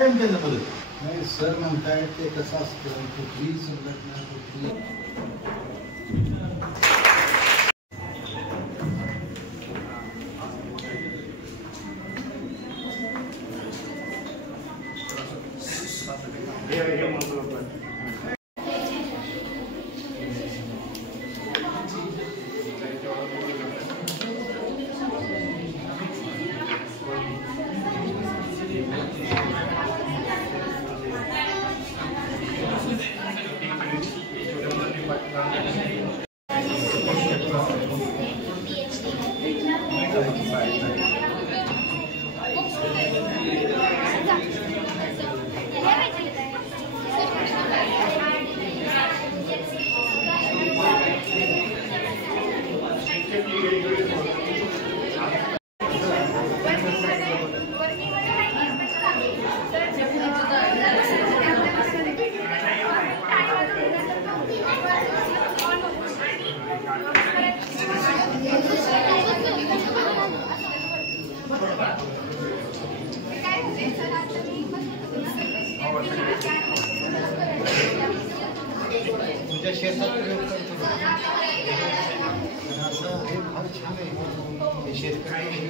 नाही सर म्हणताय ते कसं असतं कुठलीही संघटना कुठली तुझ्या शेतात असं हे फार छान आहे शेतकरी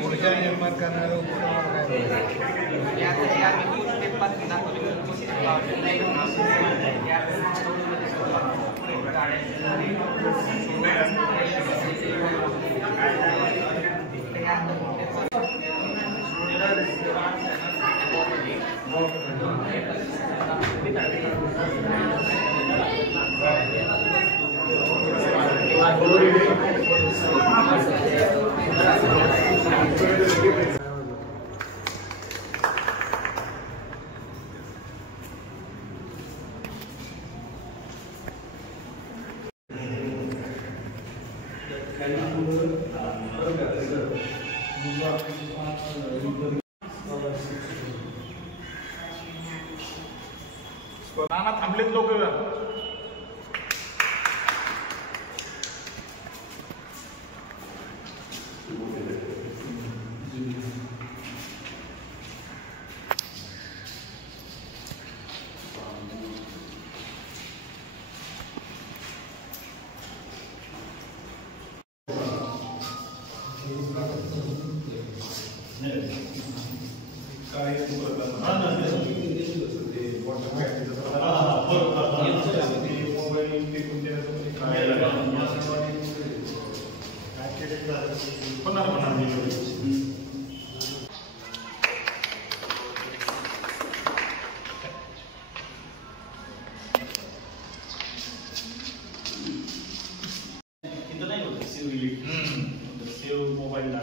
ऊर्जा निर्माण करणारं नाना थांबलेत लोक मोबाईल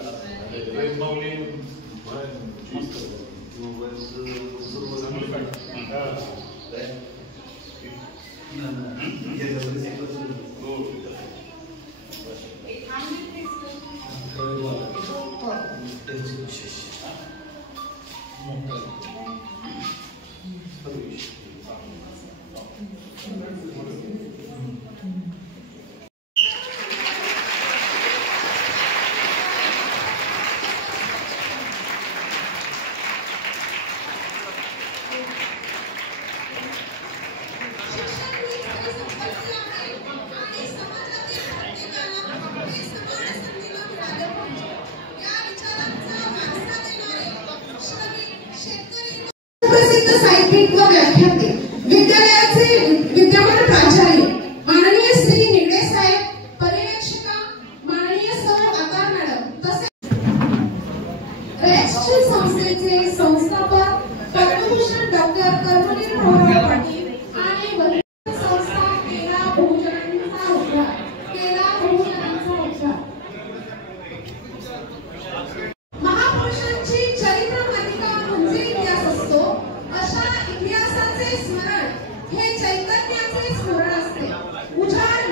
हे चैतन्याचे स्फुरण असते. उजाड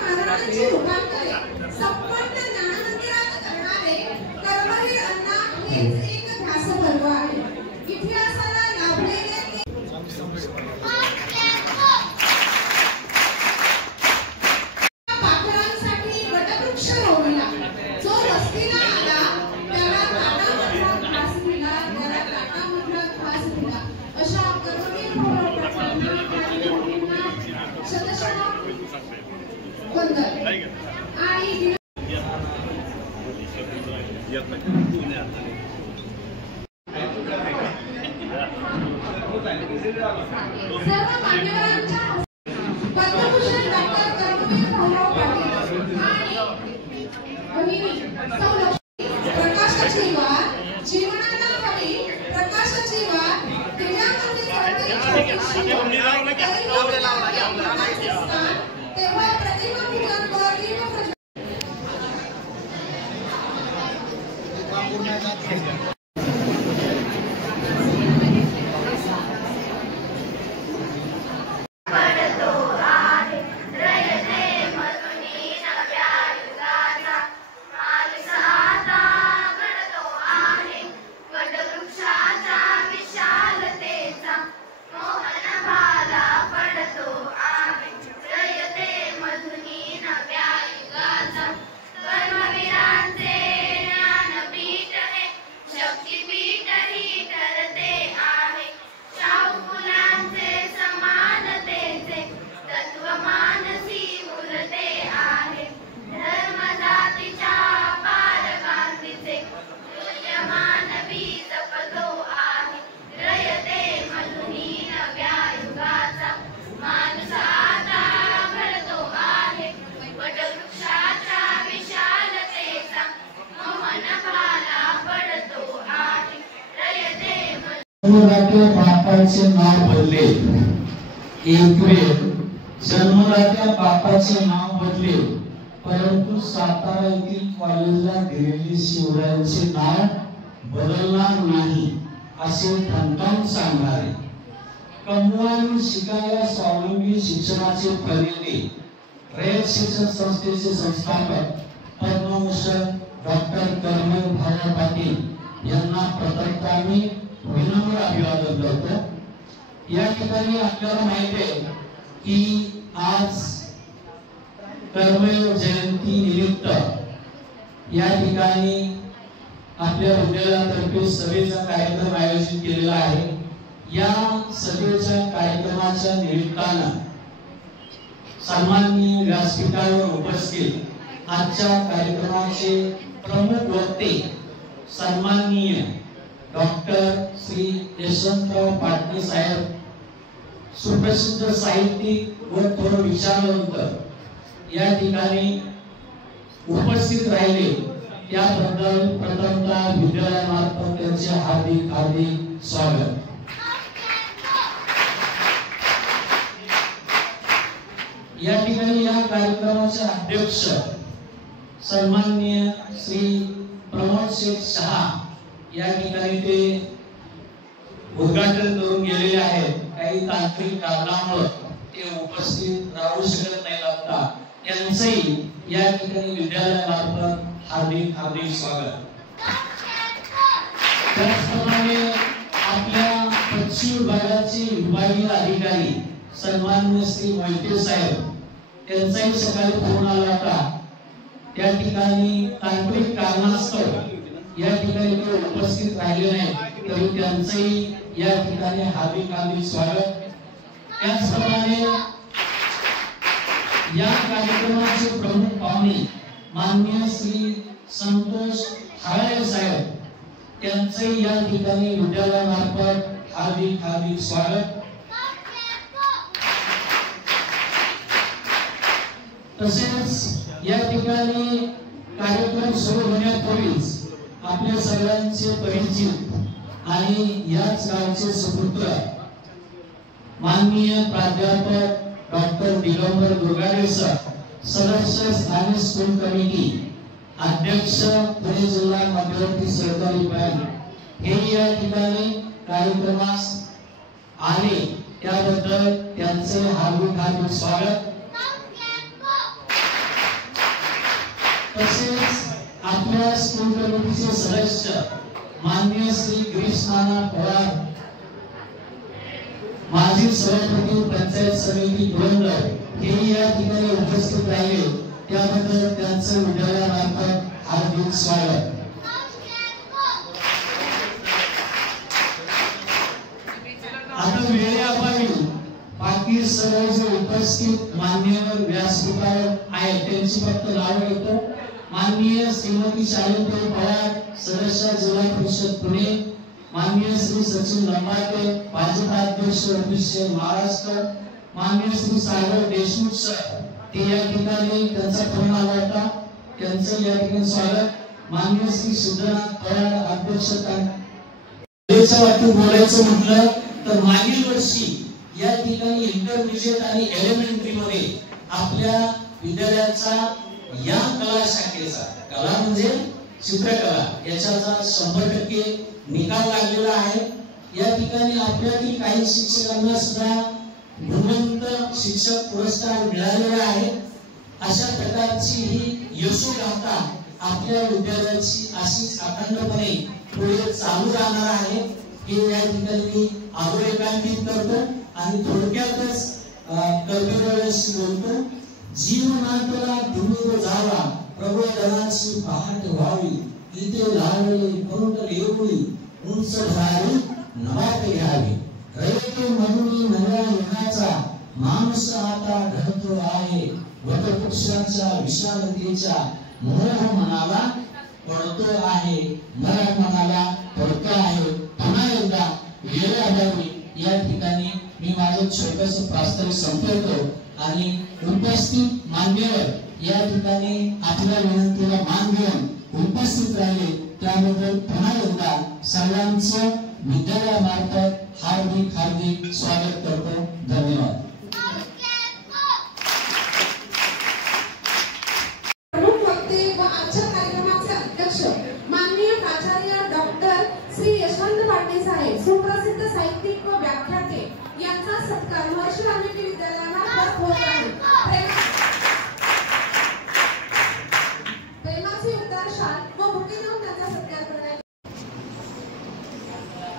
मारणाची रूपांतरे संपन्न ज्ञानमंदिरात करणारे कर्मवीर अण्णा हेच एक ध्यासपर्व आहे. इतिहासाला लाभलेले पाखरांसाठी वटवृक्ष रोवला. जो वस्तीला आला त्याला ताटामधला घास दिला, त्याला ताटामधला घास दिला. अशा कर्मवीर शतशः वंदन. आणि सर्व मान्यवरांच्या पद्मभूषण डॉक्टर कर्मवीर भाऊराव पाटील आणि भगिनी सौ लक्ष्मी प्रकाशाची वाट जीवनाला हवी प्रकाशाची वाट दिव्यांमध्ये जळते तेव्हा प्रतिमा पूजन व जन्मदात्या बापाचे नाव बदले. एक वेळ जन्मदात्या बापाचे नाव बदले, परंतु सातारा येथील कॉलेजला दिलेले शिवरायांचे नाव बदलणार नाही असे ठणकावून सांगणारे कमवानी शिकाया स्वावलंबी शिक्षणाचे प्रणेते रयत शिक्षण संस्थेचे संस्थापक पद्मभूषण डॉक्टर कर्मवीर भाऊराव पाटील यांना प्रथमतः मी विनम्र अभिवादन करतो. या ठिकाणी आपल्याला माहिती आहे की आज कर्मवीर जयंती निमित्त या ठिकाणी आपल्या विद्यालयातर्फे सभेचा कार्यक्रम आयोजित केलेला आहे. या सभेच्या कार्यक्रमाच्या निमित्तानं सन्माननीय व्यासपीठावर उपस्थित आजच्या कार्यक्रमाचे प्रमुख वक्ते सन्माननीय डॉक्टर श्री यशवंतराव पाटील साहेब, सुप्रसिद्ध साहित्यिक व थोर विचारवंत या ठिकाणी उपस्थित राहिले. त्याबद्दल प्रथमतः विद्यालयामार्फत त्यांचे हार्दिक हार्दिक स्वागत. या ठिकाणी या कार्यक्रमाचे अध्यक्ष सन्माननीय श्री प्रमोद शेठ शहा या ठिकाणी ते उद्घाटन करून गेलेले आहेत. काही तांत्रिक कारणामुळे ते उपस्थित राहू शकत नाही लागता. त्यांचंही या ठिकाणी विद्यालयामार्फत हार्दिक हार्दिक स्वागत. त्याचप्रमाणे आपल्या पश्चिम विभागाचे विभागीय अधिकारी सन्माननीय श्री मोहिते साहेब, त्यांचाही सकाळी फोन आला होता. त्या ठिकाणी तांत्रिक कारणास्तव या ठिकाणी ते उपस्थित राहिले नाही, तरी त्यांचंही या ठिकाणी हार्दिक हार्दिक स्वागत. त्याचप्रमाणे या कार्यक्रमाचे प्रमुख पाहुणे माननीय श्री संतोष हाळे साहेब, त्यांचंही या ठिकाणी विद्यालयामार्फत हार्दिक हार्दिक स्वागत. तसेच या ठिकाणी कार्यक्रम सुरू होण्यापूर्वीच आपल्या सगळ्यांचे परिचित आणि याच गावचे सुपुत्र माननीय प्राध्यापक डॉक्टर दिगंबर दुर्गाडे सर, सदस्य स्थानिक स्कूल कमिटी, अध्यक्ष पुणे जिल्हा मध्यवर्ती सहकारी बँक, हे या ठिकाणी कार्यक्रमास आले. त्याबद्दल त्यांचे हार्दिक स्वागत। तसेच आपल्या स्कूल कमिटीचे सदस्य माननीय श्री गिरीश नाना पवार, माजी सभापती पंचायत समिती पुरंदर हे या ठिकाणी उपस्थित राहिले, त्याबद्दल त्यांचे विद्यालयामार्फत हार्दिक स्वागत। आता वेळेअभावी बाकी सर्व जे उपस्थित मान्यवर व्यासपीठावर आहेत त्यांची फक्त नावे घेतो। माननीय श्रीमती शालिनी पवार, सदस्य जिल्हा परिषद पुणे, माननीय श्री सचिन लंबाटे, भाजप अध्यक्ष ओबीसी महाराष्ट्र, माननीय श्री सागर देशमुख सर, ते या ठिकाणी त्यांचा फोन आला होता, त्यांचं या ठिकाणी स्वागत। माननीय श्री सिद्धनाथ पवार अध्यक्ष, बोलायचं म्हटलं तर मागील वर्षी या ठिकाणी इंटरमिजिएट आणि एलिमेंटरी मध्ये आपल्या विद्यालयाचा या कला शाखेचा, कला म्हणजे चित्रकला, याचा 100% निकाल लागलेला आहे। या ठिकाणी आपल्यातील काही शिक्षकांना सुद्धा गुणवंत शिक्षक पुरस्कार मिळालेला आहे। अशा प्रकारची ही यशोगाथा आपल्या विद्यालयाची अशीच अखंडपणे पुढे चालू राहणार आहे हे या ठिकाणी मी अधोरेखित करतो आणि थोडक्यातच कवितेशी बोलतो। जीवनातला धुमीर झाला प्रबोधनाची पहाट व्हावी, इथे लावले करुण लेवळी उंच भरारी नवात घ्यावी। रयते मधुनी नव्या युगाचा माणूस आता ढळतो आहे, वटवृक्षांच्या विशालतेच्या मोह मनाला पडतो आहे, मनाला पडतो आहे। पुन्हा एकदा वेळेअभावी या ठिकाणी मी माझं छोटंसं प्रास्ताविक संपवतो आणि उपस्थित मान्यवर या ठिकाणी आपल्या विनंतीला मान देऊन उपस्थित राहिले त्याबद्दल पुन्हा एकदा सर्वांचं विद्यालयामार्फत हार्दिक स्वागत करतो। धन्यवाद। प्रमुख वक्ते व आजच्या कार्यक्रमाचे अध्यक्ष माननीय प्राचार्य डॉक्टर श्री यशवंत पाटील साहेब, सुप्रसिद्ध साहित्यिक व व्याख्याते, यांचा सत्कार महर्षी वाल्मिकी विद्यालयामार्फत होत आहे। प्रेमाचे उद्गार शाल व बुके देऊन त्यांचा सत्कार करण्यात।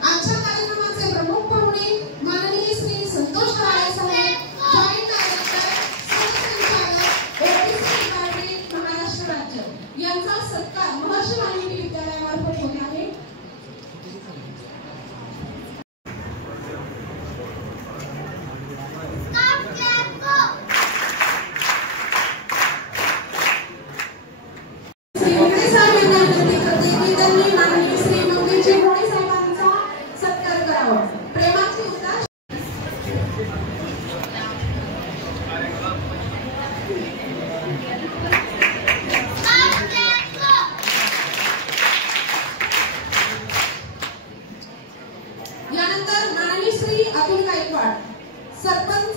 आजच्या कार्यक्रमाचे प्रमुख पाहुणे माननीय श्री संतोष काळे साहेब, जॉईंट डायरेक्टर, सहसंचालक, ओबीसी डिपार्टमेंट, महाराष्ट्र राज्य, यांचा सत्कार महर्षी वाल्मिकी विद्यालयामार्फत होत आहे। यानंतर माननीय श्री अतुल गायकवाड, सरपंच,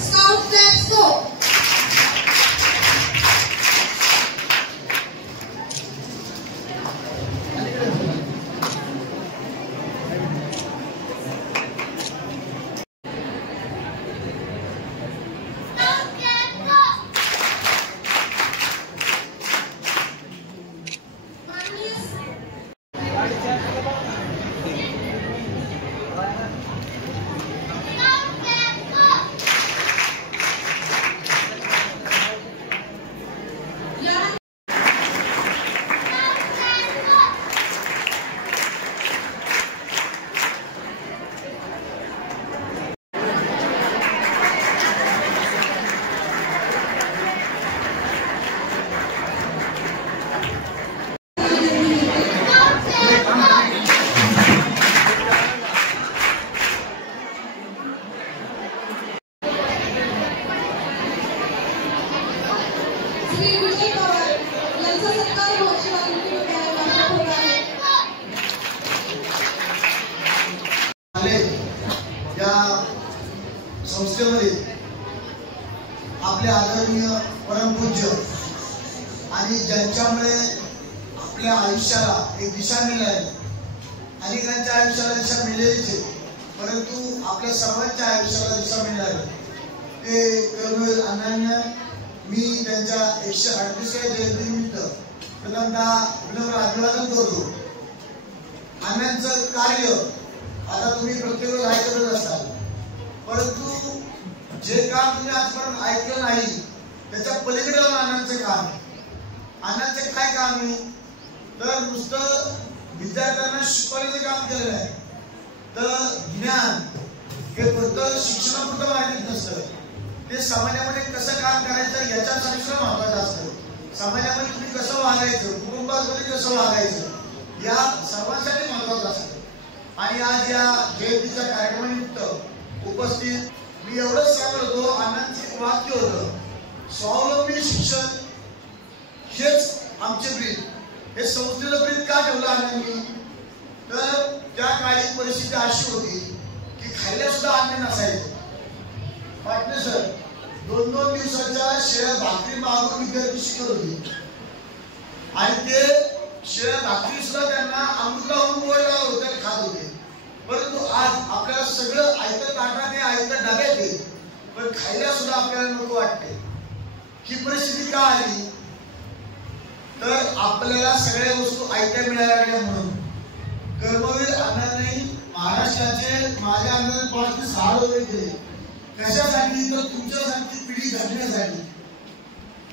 स्काउट फ्लॅग संस्थेमध्ये आपले आदरणीय परमपूज्य आणि ज्यांच्यामुळे आपल्या आयुष्याला एक दिशा मिळाली, अनेकांच्या आयुष्याला दिशा मिळालीच आहे, परंतु आपल्या सर्वांच्या आयुष्याला दिशा मिळाली ते कर्मवीर अण्णांना मी त्यांच्या 138व्या जयंतीनिमित्त प्रथमतः विनम्र अभिवादन करतो. अण्णांचं कार्य आता तुम्ही प्रत्येक वेळेस ऐकतच असाल, परंतु जे काम तुम्ही आजपर्यंत ऐकलं नाही त्याच्या पलीकडे अण्णांचं काम. अण्णांचं काय काम आहे तर नुसतं विद्यार्थ्यांना शिकवण्याचं काम केलेलं आहे. तर ज्ञान हे फक्त शिक्षणापुरतं माहिती नसतं, ते समाजामध्ये कसं काम करायचं याच्यासाठी सुद्धा महत्वाचं असतं. समाजामध्ये तुम्ही कसं वागायचं, कुटुंबामध्ये कसं वागायचं या सर्वांसाठी महत्वाचं असतं. आणि आज या जयंतीच्या कार्यक्रमानिमित्त उपस्थित मी एवढंच सांगत होतो, अण्णांचं एक वाक्य होतं, स्वावलंबी शिक्षण हेच आमचे ब्रीद. हे संस्थेचं ब्रीद का ठेवलं अण्णांनी तर त्या काळी परिस्थिती अशी होती की खायला सुद्धा अन्न नसायचं. पाटणे सर 2-2 दिवसाच्या शेळ्या भाकरी मागून विद्यार्थी शिकत होते आणि ते शेळ्या भाकरी सुद्धा त्यांना अमृत लावून होते, खात होते. परंतु आज आपल्याला सगळं ऐकत ताटात आहे, ऐकत डब्यात आहे, पण खायला सुद्धा आपल्याला नको वाटते. ही परिस्थिती का आली तर आपल्याला सगळ्या वस्तू ऐकायला मिळाल्या म्हणून. कर्मवीर अण्णांनी महाराष्ट्राचे माझ्या अंदाजे 5 ते 6 दौरे केले. कशासाठी तर तुमच्यासारखी पिढी घडण्यासाठी.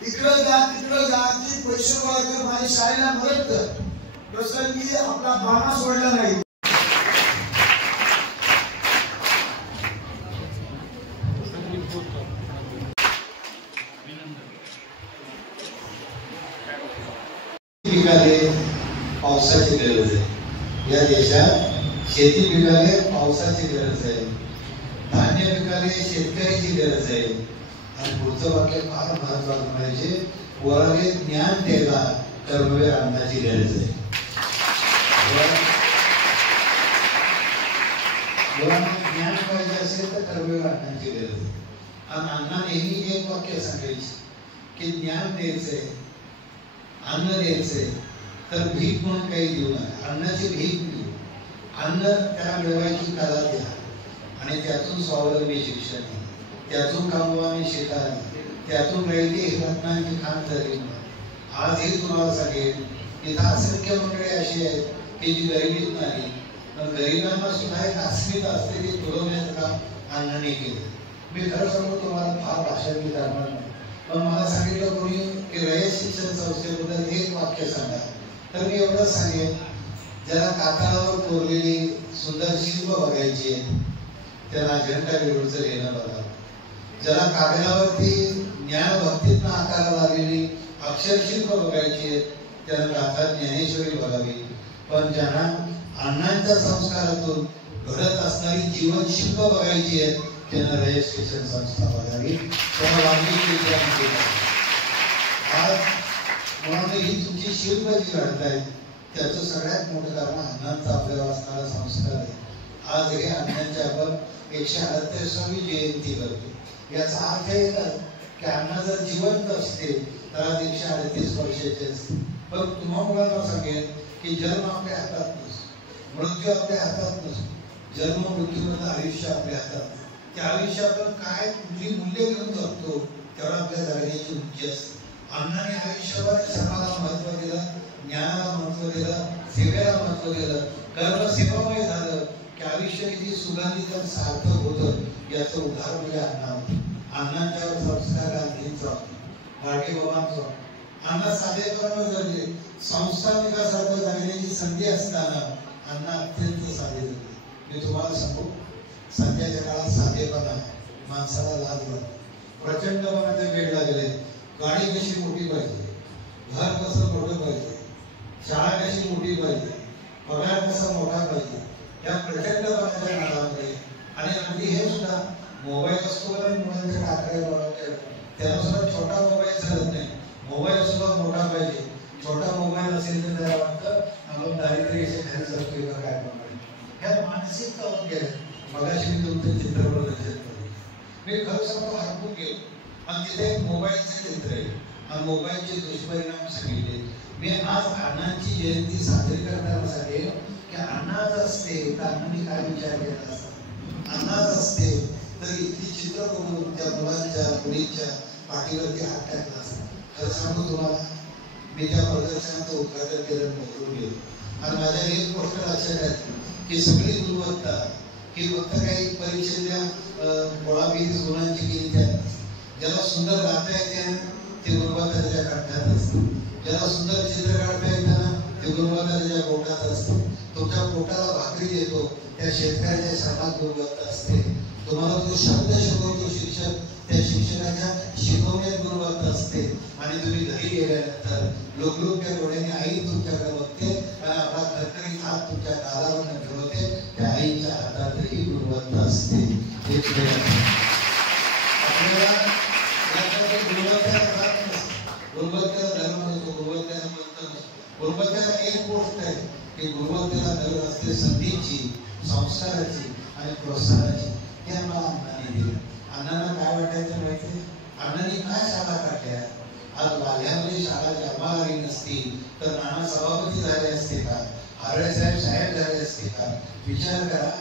इकडं जा तिकडं जा ती पैसे गोळा कर, माझ्या शाळेला मदत कर, प्रसंगी आपला बाणा सोडला नाही. पिकाले पावसाची गरज आहे. या देशात शेती पिकाले पावसाची गरज आहे, धान्य पिकाले शेतकऱ्याची गरज आहे. आणि पुढचं वाक्य फार महत्वाचं म्हणजे वराले ज्ञान द्यायला कर्मवीर अण्णाची गरज आहे. ज्ञान पाहिजे असेल तर कर्मवीर अण्णांची गरज आहे. आणि अण्णा नेहमी एक वाक्य सांगायचे की ज्ञान द्यायचंय, अन्न द्यायचंय तर भीक म्हणून काही देऊ नका, अन्नाची भीक देऊ. अन्न त्याला मिळवायची कला द्या आणि त्यातून स्वावलंबी शिक्षण, त्यातून कामवानी शेतानी, त्यातून राहिली रत्नांची खाण झाली. आज हे तुम्हाला सांगेल इथं असंख्य मंडळी अशी आहेत की जी गरिबीत नाही, पण गरिबांना सुद्धा एक अस्मिता असते ती पुरवण्याचं काम अण्णांनी केलं. मी खरं सांगतो तुम्हाला फार भाषण मी करणार नाही, पण मला सांगितलं कोणी की रयत शिक्षण संस्थेबद्दल एक वाक्य सांगा तर मी एवढंच सांगेन, ज्याला कातळावर कोरलेली सुंदर शिल्प बघायची आहे त्याला अजंठा वेरूळचं लेणं बघावं. ज्याला कागदावरती ज्ञान भक्तीतनं आकाराला आलेली अक्षरशिल्प बघायची आहेत त्याला गाथा ज्ञानेश्वरी बघावी. पण ज्यांना अण्णांच्या संस्कारातून घडत असणारी जीवनशिल्प बघायची आहेत त्यांना रयत शिक्षण संस्था बघावी. त्यांना आज म्हणून ही तुमची शिल्प जी घडतायत त्याचं सगळ्यात मोठं कारण अण्णांचा आपल्यावर असणारा संस्कार आहे. आज हे अण्णांची आपण 138वी जयंती करतो. याचा अर्थ एकच की अण्णा जर जिवंत असते तर आज 138 वर्षाचे असते. पण तुम्हा मुलांना सांगेल की जन्म आपल्या हातात नसतो, मृत्यू आपल्या हातात नसतो. जन्म मृत्यूमधलं आयुष्य आपल्या हातात. त्या आयुष्यातून काय कुठली मूल्य घेऊन जगतो तेवढा आपल्या जगण्याची उंची असते. अण्णाने आयुष्यावर श्रमाला महत्व दिलं, ज्ञानाला महत्व दिलं, सेवेला महत्व दिलं. कर्म सेवामय झालं की आयुष्य किती सुगंधित आणि सार्थक होतं याचं उदाहरण म्हणजे अण्णा होतं. अण्णांच्यावर संस्कार गांधींचा, गाडगेबाबांचा. अण्णा साधेपणावर जगले. संस्था विकासासारखं जगण्याची संधी असताना अण्णा अत्यंत साधे जगले. मी तुम्हाला सांगू सध्याच्या काळात साधेपणा माणसाला लाज वाटतो. प्रचंडपणाचे वेळ लागले. गाडी कशी मोठी पाहिजे, घर कसं मोठं पाहिजे, शाळा कशी मोठी पाहिजे, पगार कसा मोठा पाहिजे, या प्रचंडपणाच्या नादामध्ये. आणि अगदी हे सुद्धा मोबाईल असतो आणि मुलांच्या टाकऱ्या त्याला सुद्धा छोटा मोबाईल चालत नाही, मोबाईल सुद्धा मोठा पाहिजे. छोटा मोबाईल असेल तर त्याला वाटतं आपण दारिद्र्य खाली जातोय का काय प्रमाणे. ह्या मानसिक गेल्या. मगाशी मी तुमचं चित्रपट रचित करतो. मी खरं सांगतो हरकून गेलो आणि तिथे मोबाईलचे चित्र आहे आणि मोबाईलचे दुष्परिणाम सांगितले. मी आज अण्णांची जयंती साजरी करताना सांगेल की अण्णाच असते तर अण्णांनी काय विचार केला असता. अण्णाच असते तर इथली चित्र बघून त्या मुलांच्या मुलींच्या पाठीवरती हात टाकला असता. खरं सांगू तुम्हाला, मी त्या प्रदर्शनाचं उद्घाटन केलं, मोकळून गेलो आणि माझ्या एक गोष्ट लक्षात आली की सगळी गुणवत्ता ही फक्त काही परीक्षेच्या गोळाबीज गुणांची केली त्या. ज्याला सुंदर गाता येते ते गुणवत्ता त्याच्या कंठात असते, ज्याला सुंदर चित्र काढता येतं ते गुणवत्ता त्याच्या पोटात असते. तुमच्या पोटाला भाकरी देतो त्या शेतकऱ्याच्या श्रमात गुणवत्ता असते. तुम्हाला जो शब्द शिकवतो शिक्षक, त्या शिक्षकाच्या शिकवण्यात गुणवत्ता असते. आणि तुम्ही घरी गेल्यानंतर लोकलोक्या डोळ्याने आई तुमच्याकडे बघते आणि आपला खरखरीत हात तुमच्या गालावर ठेवते. त्या आईच्या हातातही गुणवत्ता असते. आपल्याला गुणवत्तेला धर्म नसतो, गुणवत्तेला पंथ नसतो. गुणवत्तेला एक गोष्ट आहे की गुणवत्तेला गरज असते संधीची, संस्काराची आणि प्रोत्साहनाची. हे आम्हाला अण्णांनी दिलं. अण्णांना काय वाटायचं माहिती? अण्णांनी काय शाळा काढल्या? आज वाल्यामध्ये शाळा जन्माला आली नसती तर नाना सभापती झाले असते का? हारळे साहेब झाले असते का? विचार करा,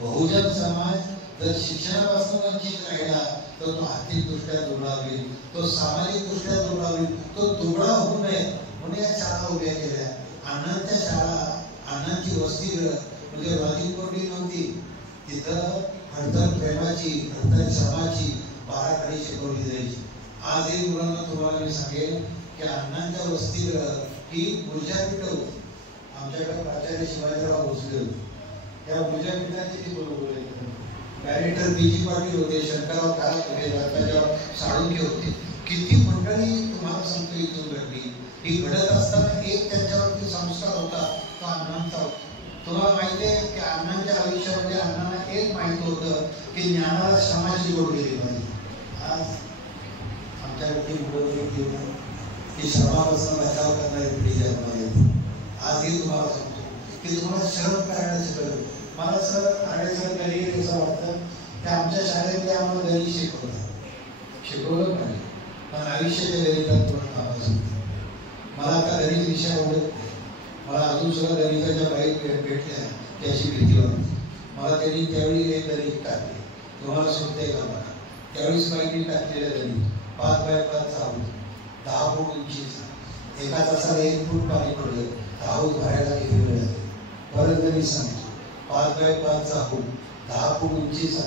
बहुजन समाज जर शिक्षणापासून वंचित राहिला तर तो आर्थिकदृष्ट्या दुबळा होईल, तो सामाजिकदृष्ट्या दुबळा होईल. तो दुबळा होऊ नये म्हणून या शाळा उभ्या केल्या. अण्णांच्या शाळा, अण्णांची वसतिगृह म्हणजे वादी कोरडी नव्हती. तिथं हडतर प्रेमाची, हडतर श्रमाची बाराखडी शिकवली जायची. आजही मुलांना तुम्हाला मी सांगेल की अण्णांच्या वसतिगृह ही ऊर्जापीठ होती. आमच्याकडे प्राचार्य शिवाजीराव भोसले होते. त्या ऊर्जापीठाचे ते बरोबर डायरेक्टर बी.जी. पाटील होते, शंकरराव काळत होते, राजाराव साळुंखे होते. किती मंडळी तुम्हाला सांगतो इथून घडली. ही घडत असताना एक त्यांच्यावरती संस्कार होता तो अण्णांचा होता. तुम्हाला माहिती आहे की अण्णांच्या आयुष्यामध्ये अण्णांना एक माहित होतं की ज्ञानाला श्रमाची जोड केली पाहिजे. आज आमच्याकडे मुलं की श्रमापासून बचाव करणारी पिढी जन्माला येते. आजही तुम्हाला सांगतो की तुम्हाला श्रम करायला शिकवलं. मला सर आडेसर गणित असं वाटतं की आमच्या शाळेतले आम्हाला गणित शिकवलं पाहिजे, पण आयुष्याच्या गणितात थोडं कामाचं होतं. मला आता गणित विषय आवडत नाही. मला अजून सुद्धा गणिताच्या बाई भेटल्या की अशी भीती वाटते मला. त्यांनी त्यावेळी एक गणित टाकले, तुम्हाला सुटते का मला? त्यावेळीच बाईंनी टाकलेलं गणित 5x5 चालू 10 फूट उंचीचा. एका तासाला 1 फूट पाणी पडलं तर हाऊस भरायला किती वेळ लागेल? परत गणित सांगतो, 5x5 फूट 10 फूट उंचीचा,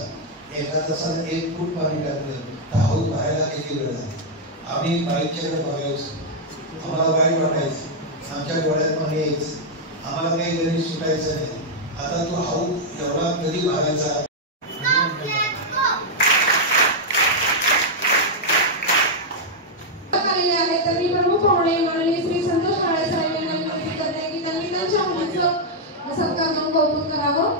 एका तासाला 1 फूट पाणी टाकलं तर हाऊस भरायला किती वेळ लागेल? आम्ही बाईकच्याकडे बघायचो, आम्हाला वाईट वाटायचं, आमच्या डोळ्यात पाणी यायचं, आम्हाला काही गणित सुटायचं नाही. आता तो हाऊस एवढा कधी भरायचा? त्यांनी प्रमुख पाहुणे माननीय श्री संतोष काळे साहेब यांना विनंती करते की त्यांनी त्यांच्या मुलीचं सत्कार करून कौतुक करावं.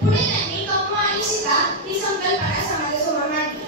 पुढे त्यांनी कमवा आणि शिका ही संकल्पना समाजासमोर मांडली.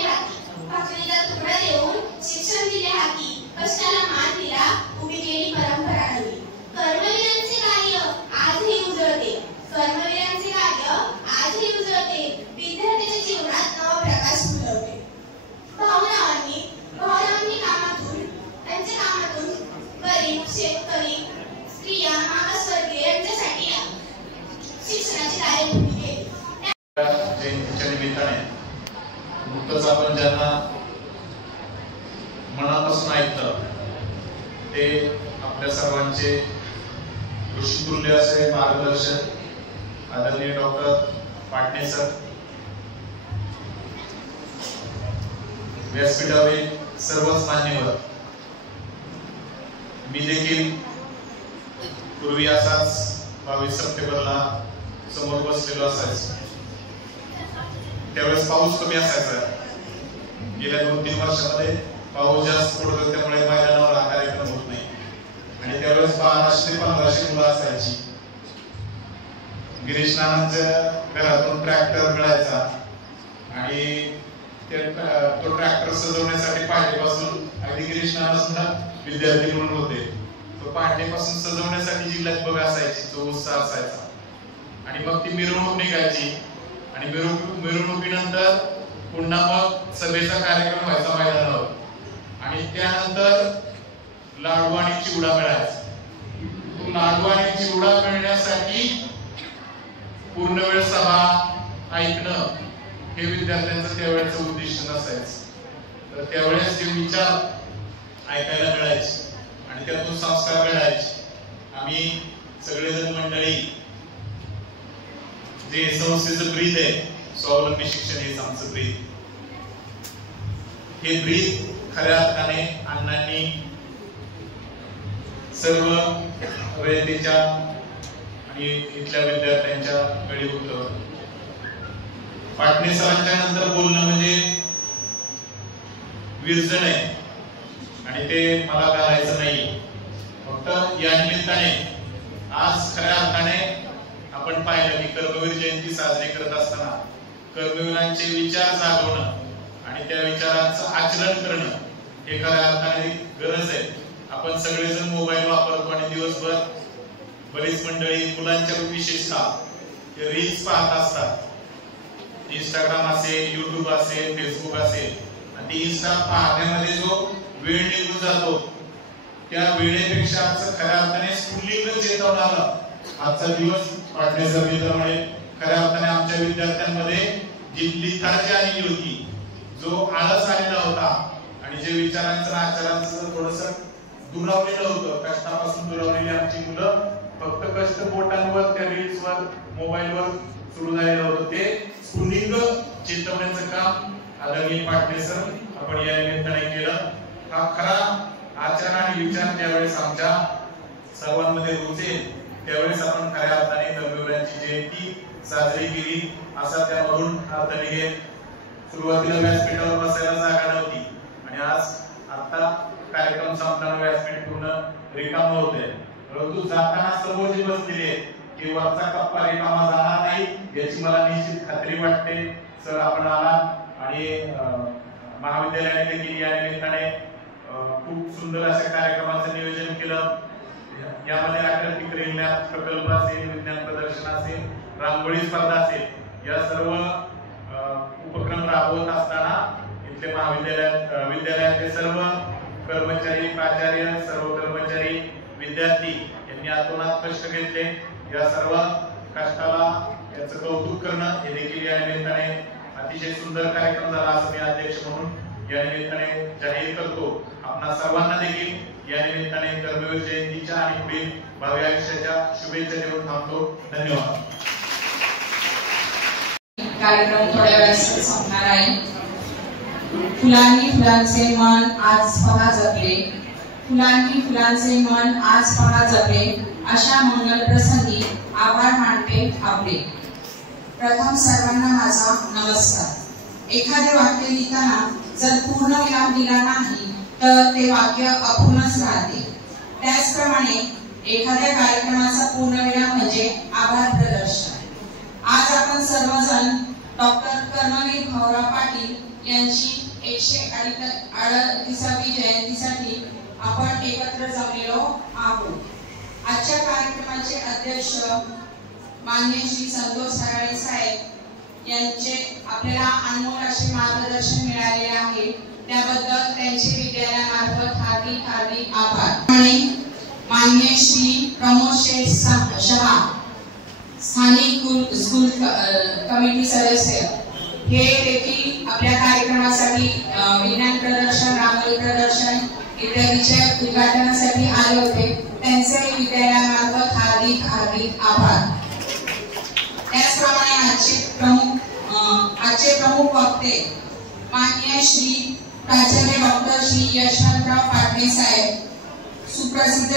दिले हाती, भाकरीला तुकडा देऊन शिक्षण दिले हाती, कष्टाला मान दिला, उभी केली परंपरा नवी. कर्मवीरांचे कार्य आजही उजळते, कर्मवीरांचे कार्य आजही उजळते, विद्यार्थ्यांच्या जीवनात नवप्रकाश फुलवते. भावनांनी कामातून, त्यांच्या कामातून गरीब, शेतकरी, स्त्रिया, मागासवर्गीय यांच्यासाठी शिक्षणाची दारे खुली केली. जयंतीच्या निमित्ताने नुकतंच आपण ज्यांना मनापासून ऐकलं ते आपल्या सर्वांचे ऋषितुल्य असे मार्गदर्शक आदरणीय डॉक्टर पाटणे सर, व्यासपीठावरील सर्वच मान्यवर. मी देखील पूर्वी असाच 22 सप्टेंबरला समोर बसलेलो असायचो. त्यावेळेस पाऊस कमी असायचा. गेल्या 2-3 वर्षामध्ये पाऊस जास्त पडतो, त्यामुळे मैदानावर हा कार्यक्रम होत नाही. आणि त्यावेळेस 1200 ते 1500 मुलं असायची. गिरीश नानांच्या घरातून ट्रॅक्टर मिळायचा आणि तो ट्रॅक्टर सजवण्यासाठी पहाटेपासून, अगदी गिरीश नाना सुद्धा विद्यार्थी म्हणून होते, तो पहाटेपासून सजवण्यासाठी जी लगबग असायची, जो उत्साह असायचा. आणि मग ती मिरवणूक निघायची आणि मिरवणुकीनंतर पुन्हा मग सभेचा कार्यक्रम व्हायचा मैदानावर आणि त्यानंतर लाडू आणि चिवडा मिळायचा. तो लाडू आणि चिवडा मिळण्यासाठी पूर्ण वेळ सभा ऐकणं हे विद्यार्थ्यांचं त्यावेळेचं उद्दिष्ट नसायचं. तर त्यावेळेस जे विचार ऐकायला मिळायचे आणि त्यातून संस्कार घडायचे. आम्ही सगळेजण मंडळी जे संस्थेचं ब्रीद आहे, स्वावलंबी शिक्षण हेच आमचं ब्रीद. हे ब्रीद खऱ्या अर्थाने अण्णांनी सर्व रयतेच्या आणि इथल्या विद्यार्थ्यांच्या गळी उतरवलं. पाटणे सरांच्या नंतर बोलणं म्हणजे विरजण आहे आणि ते मला करायचं नाही. फक्त या निमित्ताने आज खऱ्या अर्थाने आपण पाहिलं की कर्मवीर जयंती साजरी करत असताना कर्मवीरांचे विचार जागवणं आणि त्या विचारांचं आचरण करणं हे खऱ्या अर्थाने गरज आहे. आपण सगळेजण मोबाईल वापरतो आणि दिवसभर बरीच मंडळी मुलांच्या विशेषतः रील्स पाहत असतात. इंस्टाग्राम असेल, युट्यूब असेल, फेसबुक असेल आणि ती इंस्टा पाहण्यामध्ये जो वेळ निघून जातो त्या वेळेपेक्षा खऱ्या अर्थाने स्फुल्लिंग चेतवणारा आजचा दिवस पाटणे समितीमुळे खऱ्या अर्थाने आमच्या विद्यार्थ्यांमध्ये जी लिथार्जी आलेली होती, जो आळस आलेला होता आणि जे विचारांचं आचरणाचं थोडंसं दुरावलेलं होतं, कष्टापासून दुरावलेली आमची मुलं फक्त कष्ट बोटांवर, त्या रील्सवर, मोबाईलवर सुरू झालेलं होतं, ते स्फुल्लिंग चेतवण्याचं काम आदरणीय पाटणे सर आपण या निमित्ताने केलं. हा खरा आचरण आणि विचार ज्यावेळेस आमच्या सर्वांमध्ये रुचेल त्यावेळेस आपण खऱ्या अर्थाने कर्मवीरांची जयंती साजरी केली असा त्यामधून अर्थ निघेल. सुरुवातीला व्यासपीठावर बसायला जागा नव्हती आणि आज आता कार्यक्रम संपताना व्यासपीठ पूर्ण रिकाम होते. परंतु जाताना सर्व जे बसलेले की वरचा कप्पा रिकामा जाणार नाही याची मला निश्चित खात्री वाटते. सर आपण आला आणि महाविद्यालयाने देखील या निमित्ताने खूप सुंदर अशा कार्यक्रमाचं नियोजन केलं. यामध्ये अटल टिकरी प्रकल्प असेल, विज्ञान प्रदर्शन असेल, रांगोळी स्पर्धा असेल, या सर्व उपक्रम राबवत असताना इथले विद्यालयातले सर्व कर्मचारी, प्राचार्य, सर्व कर्मचारी, विद्यार्थी यांनी आतोनात कष्ट घेतले. या सर्व कष्टाला याचं कौतुक करणं हे देखील या निमित्ताने अतिशय सुंदर कार्यक्रम झाला असं मी अध्यक्ष म्हणून या निमित्ताने जाहीर करतो. आपणा सर्वांना देखील या निमित्ताने कर्मवीर जयंतीच्या आणि पुढील भावी आयुष्याच्या शुभेच्छा देऊन थांबतो. धन्यवाद. कार्यक्रम थोड्या वेळात संपणार आहे. फुलांनी फुलांचे मन आज पहा जपले, फुलांनी फुलांचे मन आज पहा जपले, अशा मंगल प्रसंगी आभार मानते आपले. प्रथम सर्वांना माझा नमस्कार. एखादे वाक्य लिहिताना जर पूर्ण विराम दिला नाही तर ते वाक्य अपूर्णच राहते. त्याचप्रमाणे एखाद्या कार्यक्रमाचा पूर्णविराम म्हणजे आभार प्रदर्शन. आज आपण सर्वजण डॉक्टर कर्मवीर भाऊराव पाटील यांची 138वी जयंतीसाठी आपण एकत्र जमलेलो आहोत. आजच्या कार्यक्रमाचे अध्यक्ष माननीय श्री संतोष हराळे साहेब यांचे आपल्याला अनमोल असे मार्गदर्शन मिळाले आहे, त्याबद्दल त्यांचे विद्यालयामार्फत हार्दिक आभार. माननीय श्री प्रमोद शेठ शहा स्थानिक स्कूल कमिटी सदस्य हे देखील आपल्या कार्यक्रमासाठी विज्ञान प्रदर्शन, रांगोळी प्रदर्शन इत्यादीच्या उद्घाटनासाठी आले होते. त्यांचे विद्यालयामार्फत हार्दिक आभार. त्याचप्रमाणे आजचे प्रमुख वक्ते माननीय श्री प्राचार्य डॉक्टर श्री यशवंतराव पाटणे साहेब, सुप्रसिद्ध